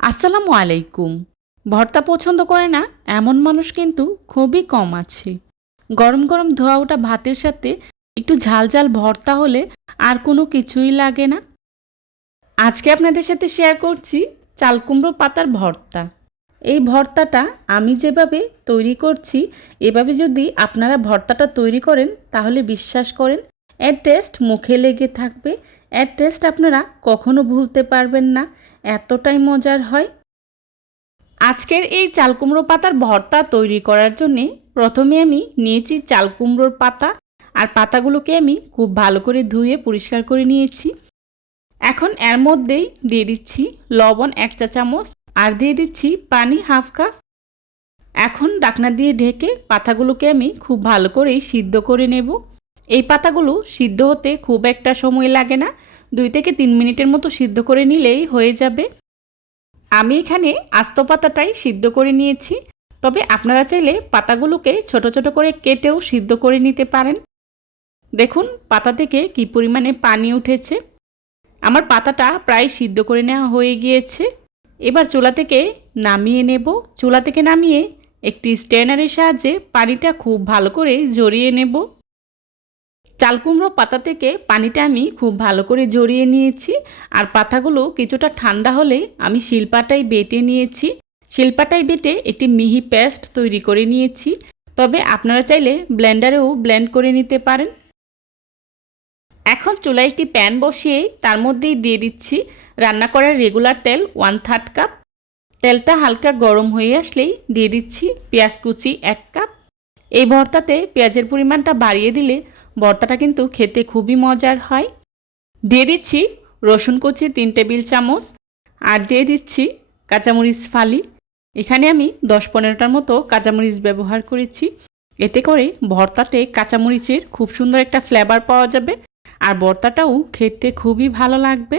আসসালামু আলাইকুম। ভর্তা পছন্দ করে না, এমন মানুষ কিন্তু খুবই কম আছে। গরম গরম ধোয়া ওঠা ভাতের সাথে একটু ঝাল ঝাল ভর্তা হলে আর কোনো কিছুই লাগে না। আজকে আপনাদের সাথে শেয়ার করছি চালকুমড়ো পাতার ভর্তা। এই ভর্তাটা আমি যেভাবে তৈরি করছি, এভাবে যদি আপনারা ভর্তাটা তৈরি করেন, তাহলে বিশ্বাস করেন এর টেস্ট মুখে লেগে থাকবে। এর টেস্ট আপনারা কখনো ভুলতে পারবেন না। এতটাই মজার হয়। আজকের এই চালকুমড়ো পাতার ভর্তা তৈরি করার জন্যে প্রথমে আমি নিয়েছি চালকুমড়োর পাতা আর পাতাগুলোকে আমি খুব ভালো করে ধুয়ে পরিষ্কার করে নিয়েছি। এখন এর মধ্যেই দিয়ে দিচ্ছি লবণ এক চা চামচ আর দিয়ে দিচ্ছি পানি হাফ কাপ। এখন ডাকনা দিয়ে ঢেকে পাতাগুলোকে আমি খুব ভালো করেই সিদ্ধ করে নেব। এই পাতাগুলো সিদ্ধ হতে খুব একটা সময় লাগে না। দুই থেকে তিন মিনিটের মতো সিদ্ধ করে নিলেই হয়ে যাবে। আমি এখানে আস্ত পাতাটাই সিদ্ধ করে নিয়েছি। তবে আপনারা চাইলে পাতাগুলোকে ছোট ছোট করে কেটেও সিদ্ধ করে নিতে পারেন। দেখুন, পাতা থেকে কি পরিমাণে পানি উঠেছে। আমার পাতাটা প্রায় সিদ্ধ করে নেওয়া হয়ে গিয়েছে। এবার চুলা থেকে নামিয়ে নেব। চুলা থেকে নামিয়ে একটি স্ট্যানারের সাহায্যে পানিটা খুব ভালো করে জড়িয়ে নেব। চালকুমড়ো পাতা থেকে পানিটা আমি খুব ভালো করে জড়িয়ে নিয়েছি। আর পাতাগুলো কিছুটা ঠান্ডা হলে আমি শিলপাটাই বেটে নিয়েছি। শিলপাটাই বেটে একটি মিহি পেস্ট তৈরি করে নিয়েছি। তবে আপনারা চাইলে ব্লেন্ডারেও ব্লেন্ড করে নিতে পারেন। এখন চুলায় একটি প্যান বসিয়ে তার মধ্যেই দিয়ে দিচ্ছি রান্না করার রেগুলার তেল ওয়ান থার্ড কাপ। তেলটা হালকা গরম হয়ে আসলেই দিয়ে দিচ্ছি পেঁয়াজ কুচি এক কাপ। এই ভর্তাতে পেঁয়াজের পরিমাণটা বাড়িয়ে দিলে ভর্তাটা কিন্তু খেতে খুবই মজার হয়। দিয়ে দিচ্ছি রসুন কুচি, তিন টেবিল চামচ। আর দিয়ে দিচ্ছি কাঁচামরিচ ফালি। এখানে আমি দশ পনেরোটার মতো কাঁচামরিচ ব্যবহার করেছি। এতে করে ভর্তাতে কাঁচামরিচের খুব সুন্দর একটা ফ্লেভার পাওয়া যাবে। আর ভর্তাটাও খেতে খুবই ভালো লাগবে।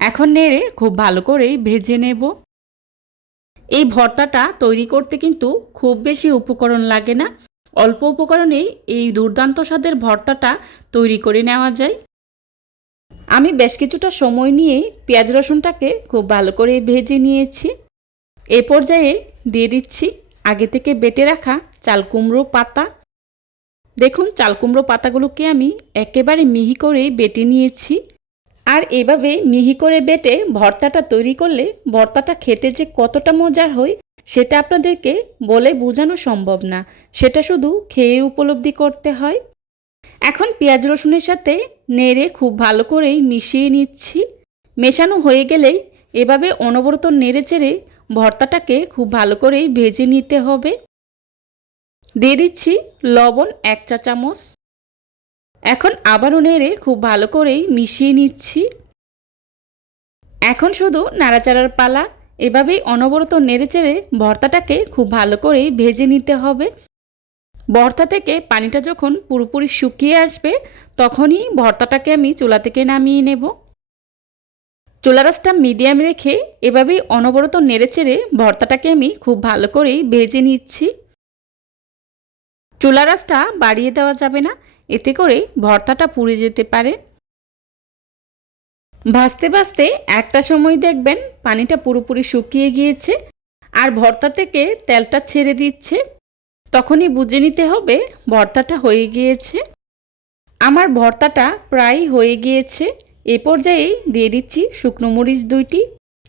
এখন নেড়ে খুব ভালো করেই ভেজে নেব। এই ভর্তাটা তৈরি করতে কিন্তু খুব বেশি উপকরণ লাগে না। অল্প উপকরণেই এই দুর্দান্ত স্বাদের ভর্তাটা তৈরি করে নেওয়া যায়। আমি বেশ কিছুটা সময় নিয়ে পেঁয়াজ রসুনটাকে খুব ভালো করে ভেজে নিয়েছি। এ পর্যায়ে দিয়ে দিচ্ছি আগে থেকে বেটে রাখা চাল কুমড়ো পাতা। দেখুন, চাল কুমড়ো পাতাগুলোকে আমি একেবারে মিহি করে বেটে নিয়েছি। আর এভাবে মিহি করে বেটে ভর্তাটা তৈরি করলে ভর্তাটা খেতে যে কতটা মজার হয় সেটা আপনাদেরকে বলে বোঝানো সম্ভব না। সেটা শুধু খেয়ে উপলব্ধি করতে হয়। এখন পেঁয়াজ রসুনের সাথে নেড়ে খুব ভালো করেই মিশিয়ে নিচ্ছি। মেশানো হয়ে গেলেই এভাবে অনবরত নেড়ে চেড়ে ভর্তাটাকে খুব ভালো করেই ভেজে নিতে হবে। দিয়ে দিচ্ছি লবণ এক চা চামচ। এখন আবারও নেড়ে খুব ভালো করেই মিশিয়ে নিচ্ছি। এখন শুধু নাড়াচাড়ার পালা। এভাবেই অনবরত নেড়েচেড়ে ভর্তাটাকে খুব ভালো করেই ভেজে নিতে হবে। ভর্তা থেকে পানিটা যখন পুরোপুরি শুকিয়ে আসবে, তখনই ভর্তাটাকে আমি চুলা থেকে নামিয়ে নেব। চুলা রাসটা মিডিয়াম রেখে এভাবেই অনবরত নেড়েচেড়ে ভর্তাটাকে আমি খুব ভালো করেই ভেজে নিচ্ছি। চুলা রাসটা বাড়িয়ে দেওয়া যাবে না, এতে করে ভর্তাটা পুড়ে যেতে পারে। ভাজতে ভাজতে একটা সময় দেখবেন পানিটা পুরোপুরি শুকিয়ে গিয়েছে আর ভর্তা থেকে তেলটা ছেড়ে দিচ্ছে। তখনই বুঝে নিতে হবে ভর্তাটা হয়ে গিয়েছে। আমার ভর্তাটা প্রায় হয়ে গিয়েছে। এ পর্যায়েই দিয়ে দিচ্ছি শুকনো মরিচ দুইটি।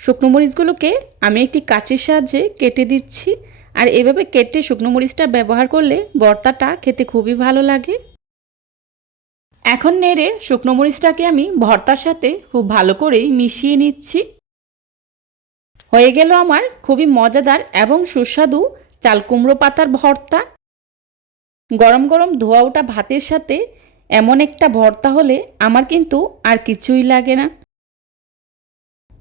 শুকনো মরিচগুলোকে আমি একটি কাঁচের সাহায্যে কেটে দিচ্ছি। আর এভাবে কেটে শুকনো মরিচটা ব্যবহার করলে ভর্তাটা খেতে খুবই ভালো লাগে। এখন নেড়ে শুকনো মরিচটাকে আমি ভর্তার সাথে খুব ভালো করেই মিশিয়ে নিচ্ছি। হয়ে গেল আমার খুবই মজাদার এবং সুস্বাদু চাল কুমড়ো পাতার ভর্তা। গরম গরম ধোয়া ওটা ভাতের সাথে এমন একটা ভর্তা হলে আমার কিন্তু আর কিছুই লাগে না।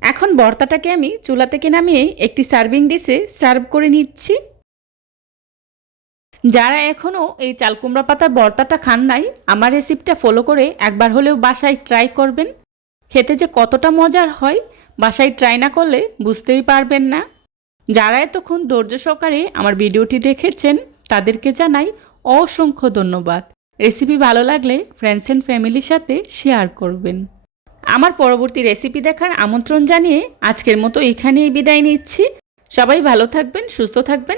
এখন ভর্তাটাকে আমি চুলা থেকে নামিয়ে একটি সার্ভিং ডিশে সার্ভ করে নিচ্ছি। যারা এখনও এই চালকুমড়া পাতার বর্তাটা খান নাই, আমার রেসিপিটা ফলো করে একবার হলেও বাসায় ট্রাই করবেন। খেতে যে কতটা মজার হয়, বাসায় ট্রাই না করলে বুঝতেই পারবেন না। যারা এতক্ষণ ধৈর্য সহকারে আমার ভিডিওটি দেখেছেন, তাদেরকে জানাই অসংখ্য ধন্যবাদ। রেসিপি ভালো লাগলে ফ্রেন্ডস অ্যান্ড ফ্যামিলির সাথে শেয়ার করবেন। আমার পরবর্তী রেসিপি দেখার আমন্ত্রণ জানিয়ে আজকের মতো এখানেই বিদায় নিচ্ছি। সবাই ভালো থাকবেন, সুস্থ থাকবেন।